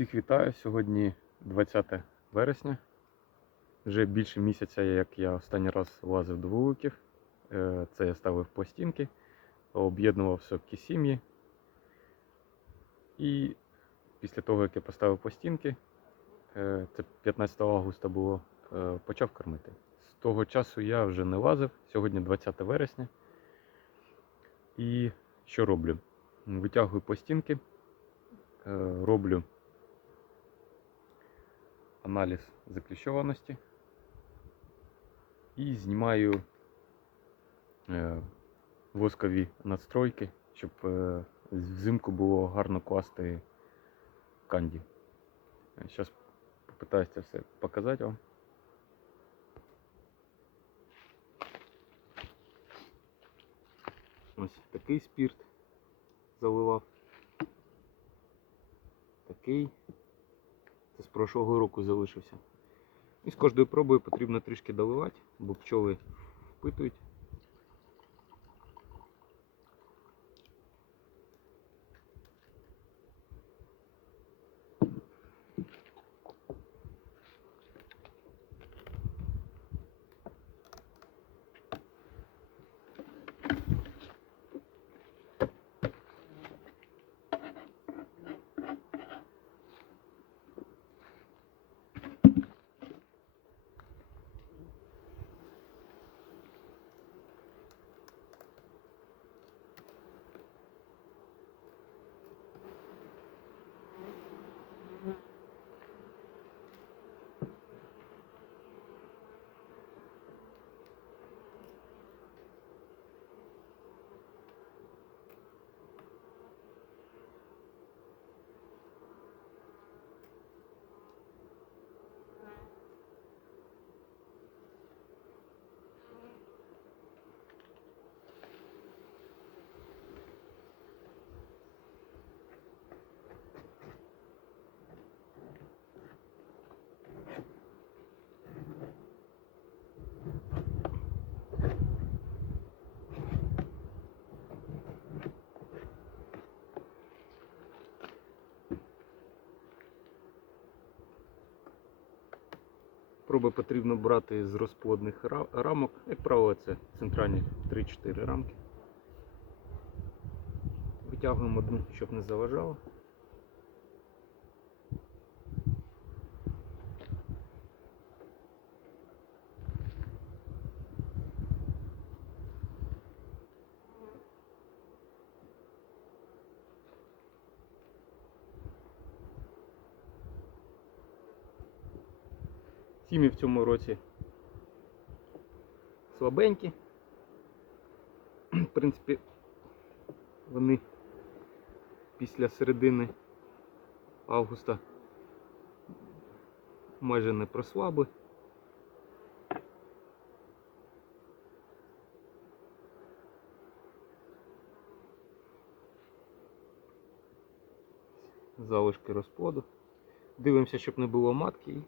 Всіх вітаю. Сьогодні 20 вересня. Вже більше місяця, як я останній раз лазив до вуликів. Е, Це я ставив пластинки, об'єднував сопкі сім'ї. І після того, як я поставив пластинки, е, це 15 августа було, е, почав кормити. З того часу я вже не лазив. Сьогодні 20 вересня. І що роблю? Витягую пластинки, роблю аналіз закліщованості і знімаю е, воскові надстройки, щоб е, взимку було гарно класти канді. Зараз попитаюся все показати вам. Ось такий спірт заливав. Такий. З прошлого року залишився. І з кожною пробою потрібно трішки доливати, бо пчоли впитують. Проби потрібно брати з розплодних рамок. Як правило, це центральні 3-4 рамки. Витягуємо одну, щоб не заважало. Цьому році слабенькі. В принципі, вони після середини августа майже не прослабли. Залишки розплоду. Дивимося, щоб не було матки.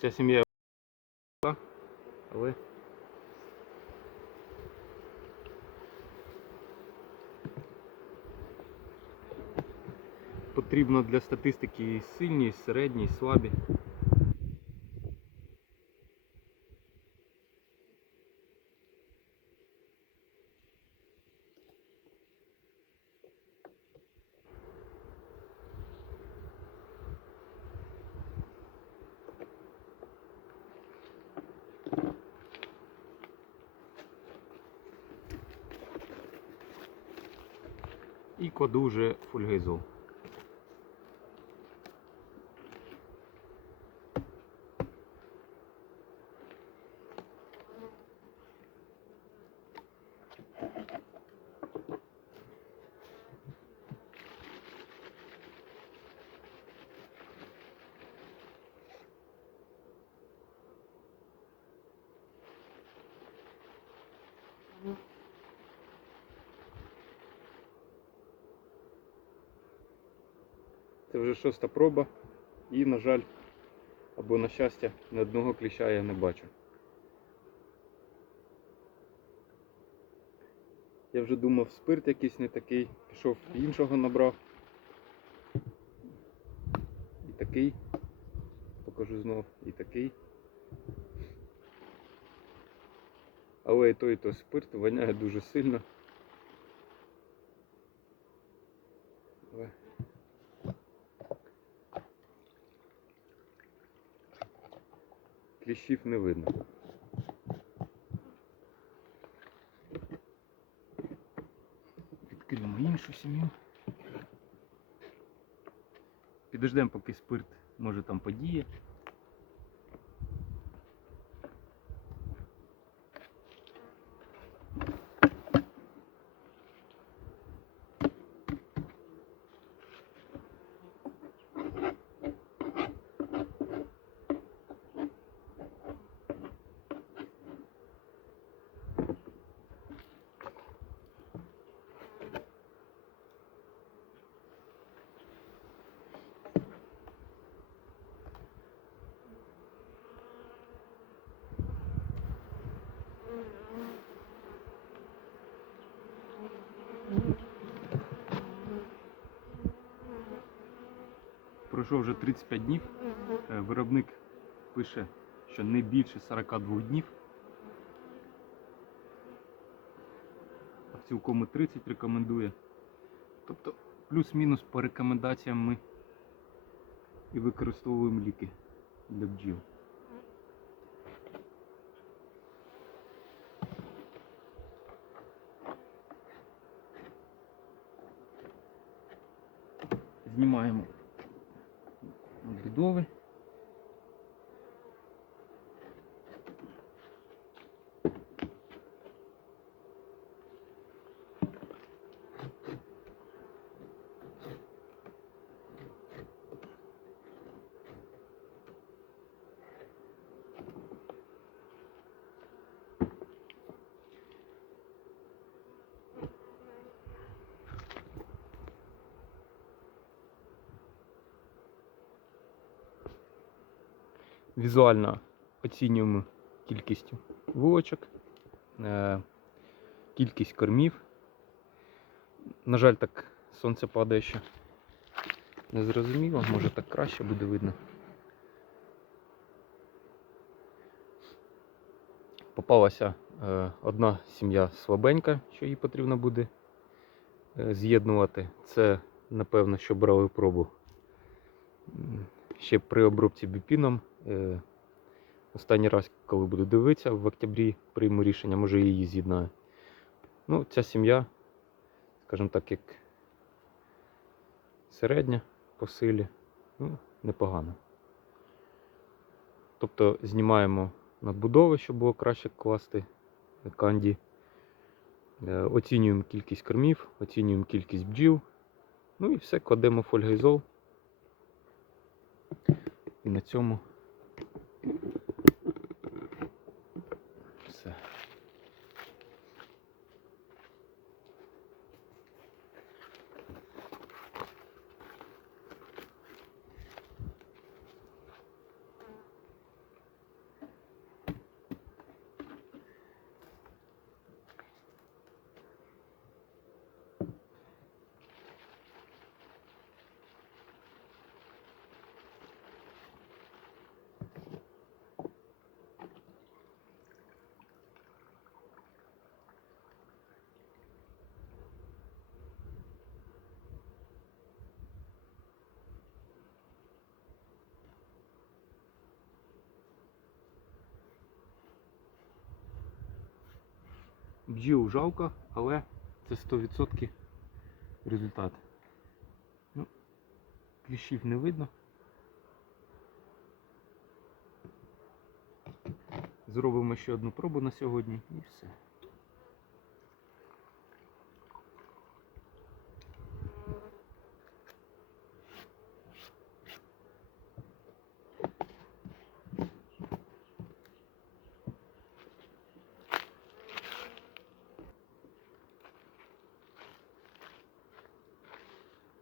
Ця сім'я але потрібно для статистики сильні, середні, слабі. І кодуже вже Це вже шоста проба. І, на жаль, або на щастя, ні одного кліща я не бачу. Я вже думав, спирт якийсь не такий, пішов іншого набрав. І такий. Покажу знов, і такий. Але і той, і той спирт воняє дуже сильно. Але кліщів не видно. Відкриємо іншу сім'ю. Підождемо, поки спирт може там подіє. Пройшло вже 35 днів. Е, Виробник пише, що не більше 42 днів. А в цілком 30 рекомендує. Тобто плюс-мінус по рекомендаціям ми і використовуємо ліки для бджіл. Знімаємо будови. Візуально оцінюємо кількість вулочок, е, кількість кормів. На жаль, так сонце падає ще не зрозуміло, може так краще буде видно. Попалася е, одна сім'я слабенька, що їй потрібно буде е, з'єднувати. Це, напевно, що брали пробу ще при обробці біпіном. Е, Останній раз, коли буду дивитися, в октябрі прийму рішення, може її з'єднаю. Ну, ця сім'я, скажімо так, як середня по силі, ну, непогано. Тобто знімаємо надбудови, щоб було краще класти канді. Е, Оцінюємо кількість кормів, оцінюємо кількість бджіл. Ну і все, кладемо фольгайзол. І на цьому Thank you. Бджіл жалко, але це 100% результат. Ну, кліщів не видно. Зробимо ще одну пробу на сьогодні і все.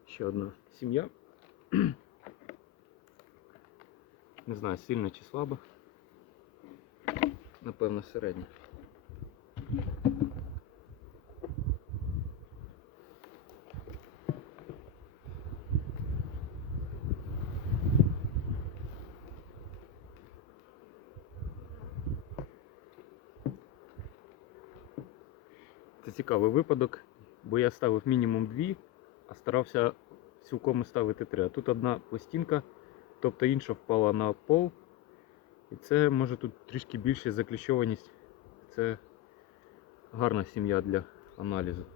Ще одна сім'я. Не знаю, сильно чи слабо. Напевно, середня. Це цікавий випадок, бо я ставив мінімум дві, а старався цілком ставити три. А тут одна пластинка, тобто інша впала на пол. І це може тут трішки більше закліщованість. Це гарна сім'я для аналізу.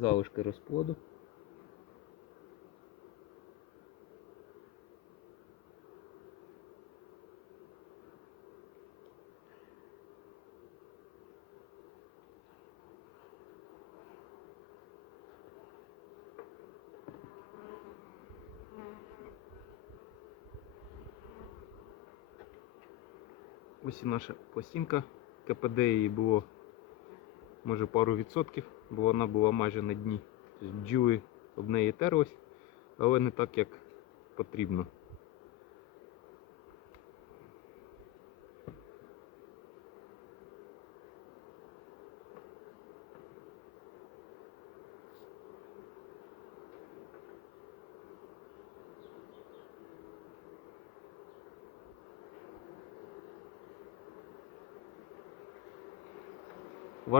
Залишки розплоду. Ось і наша пластинка. КПД її було може пару відсотків, бо вона була майже на дні. Тобто бджіли об неї терлось, але не так, як потрібно.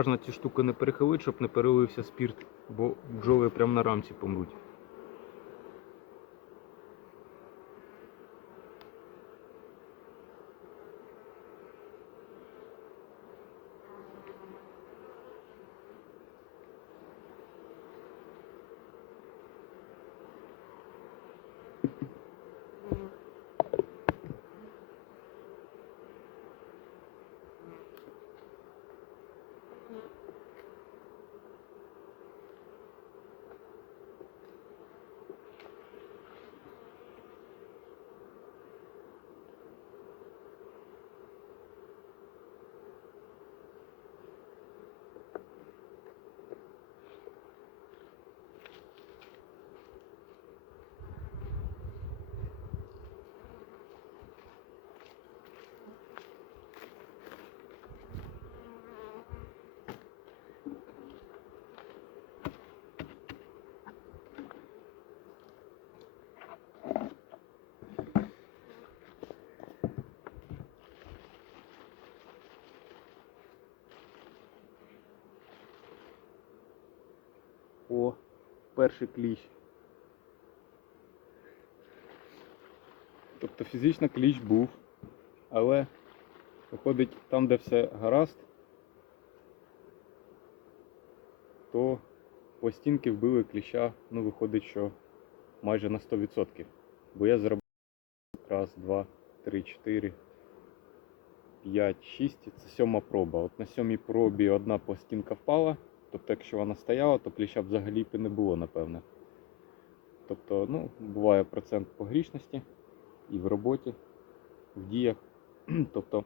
Важно ці штуки не перехилити, щоб не перелився спірт, бо бджоли прямо на рамці помруть. О, перший кліщ. Тобто фізично кліщ був, але Виходить, там, де все гаразд, то по стінки вбили кліща, ну виходить, що майже на 100%. Бо я зробив раз, два, три, чотири, п'ять, шість. Це сьома проба. От на сьомій пробі одна пластинка впала. Тобто, якщо вона стояла, то кліща б взагалі б і не було, напевне. Тобто, ну, буває процент погрішності і в роботі, в діях. Тобто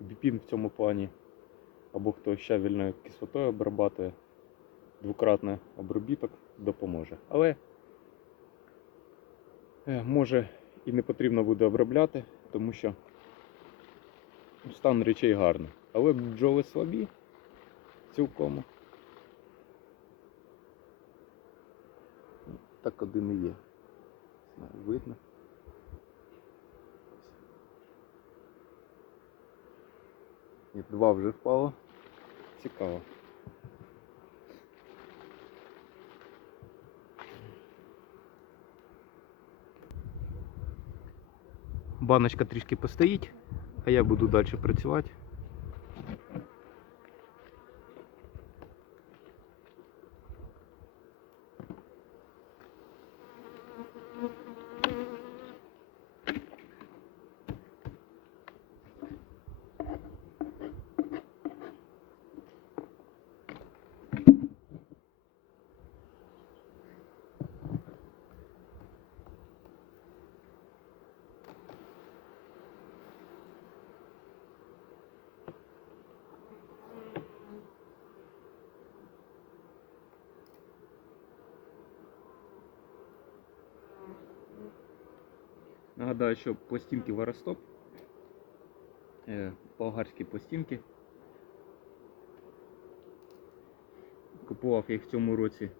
біпін в цьому плані або хто щавільною кислотою обрабатує, двократний обробіток допоможе. Але е, може і не потрібно буде обробляти, тому що стан речей гарний. Але бджоли слабі цілком. Так один і є. Видно. Ні, два вже впало. Цікаво. Баночка трішки постоїть, а я буду далі працювати. Нагадаю, що пластинки Варостоп, е, болгарські пластинки. Купував їх в цьому році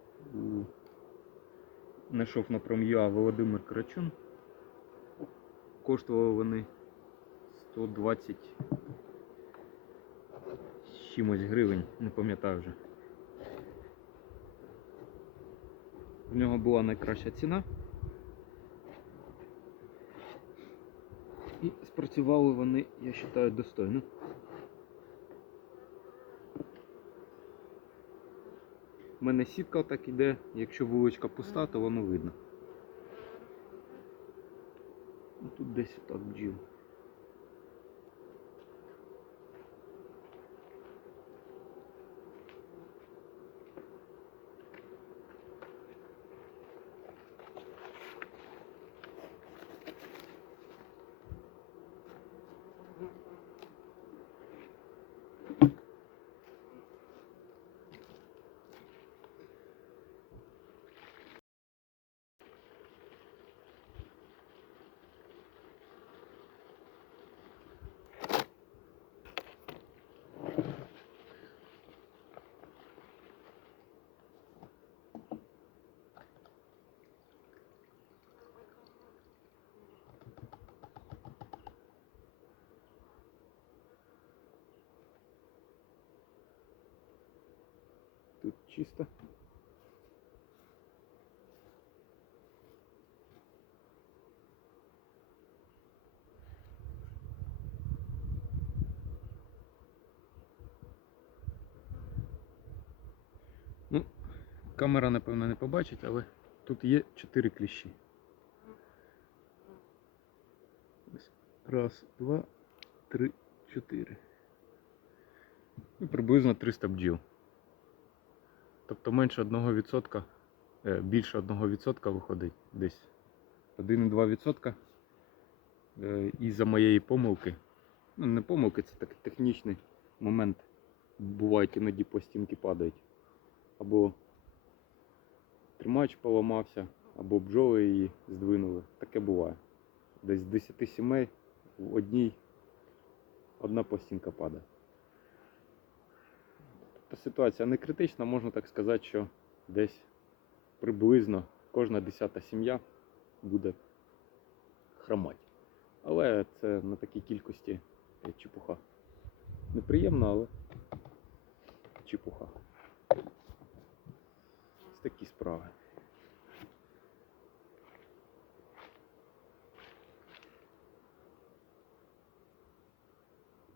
знайшов на пром'юа Володимир Крачун. Коштували вони 120 з чимось гривень, не пам'ятаю вже. В нього була найкраща ціна. І спрацювали вони, я вважаю, достойно. У мене сітка так іде, якщо вуличка пуста, то воно видно. Тут десь так бджіл. Тут чисто. Ну, камера, напевно, не побачить, але тут є 4 кліщі. Раз, два, три, чотири. І приблизно 300 бджіл. Тобто менше 1%, е, більше 1% виходить десь 1,2%. Е, Із-за моєї помилки. Ну, не помилки, це такий технічний момент. Бувають іноді пластинки падають. Або тримач поламався, або бджоли її здвинули. Таке буває. Десь з 10 сімей в одній одна пластинка падає. Ситуація не критична, можна так сказати, що десь приблизно кожна десята сім'я буде хромати. Але це на такій кількості е, чепуха. Неприємно, але чепуха. Ось такі справи.